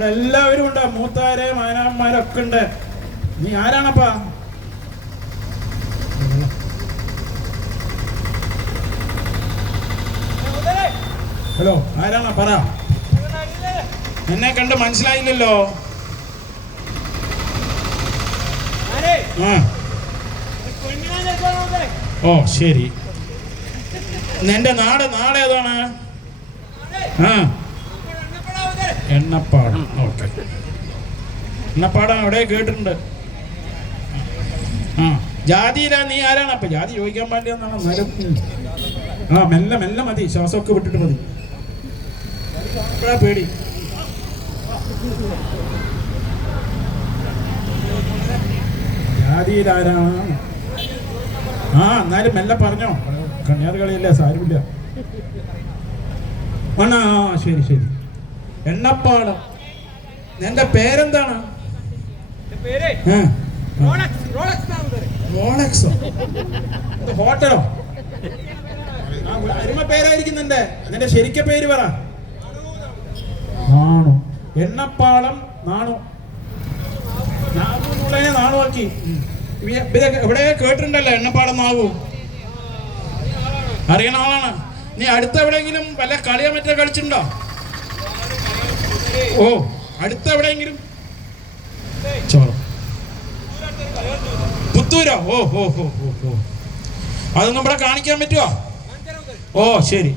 ഇവിടെ എല്ലാവരും ഉണ്ട്, മൂത്താരെ മാനാന്മാരൊക്കെ ഉണ്ട്. നീ ആരാണപ്പാ? ഹലോ, ആരാണ പറ. എന്നെ കണ്ട് മനസ്സിലായില്ലല്ലോ. ഓ ശരി. നിന്റെ നാട് ഏതാണ്? എണ്ണപ്പാടം. ഓക്കെ, എണ്ണപ്പാടം അവിടെ കേട്ടിട്ടുണ്ട്. ജാതിയിലാ? നീ ആരാണ്? അപ്പൊ ജാതി ചോദിക്കാൻ പാടില്ലെന്നാണ്. മെല്ലെ മെല്ലെ മതി, ശ്വാസമൊക്കെ വിട്ടിട്ട് മതി. പേടി. ജാതിയിലാരാണ്? എന്നാലും മെല്ലെ പറഞ്ഞോ, കണ്യാർ കളിയില്ല, സാരമില്ല. ശരി ശരി. എണ്ണപ്പാടം. നിന്റെ പേരെന്താണ്? റോളക്സോ? ഹോട്ടലോ? അരുമ പേരായിരിക്കും നിന്റെ ശരിക്കും പേര് പറ. നാണു. എണ്ണപ്പാടം നാണു. നാണുവാക്കി. ഇവിടെ കേട്ടിട്ടുണ്ടല്ലോ എണ്ണപ്പാടം നാവു. അറിയണ ആളാണ്. നീ അടുത്ത എവിടെയെങ്കിലും വല്ല കളിയോ മറ്റോ കളിച്ചിട്ടുണ്ടോ? ഓ, അടുത്ത എവിടെയെങ്കിലും? ചോളം. പുത്തൂരോ? ഓ ഓ ഓ ഓ. അതൊന്നും ഇവിടെ കാണിക്കാൻ പറ്റുമോ? ഓ ശരി.